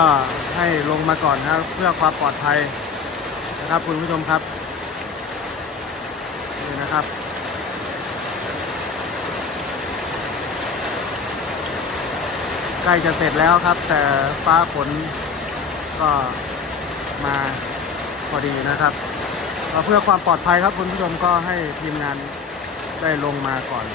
ก็ให้ลงมาก่อนนะครับเพื่อความปลอดภัยนะครับคุณผู้ชมครับนี่นะครับใกล้จะเสร็จแล้วครับแต่ฟ้าฝนก็มาพอดีนะครับเพื่อความปลอดภัยครับคุณผู้ชมก็ให้ทีมงานได้ลงมาก่อน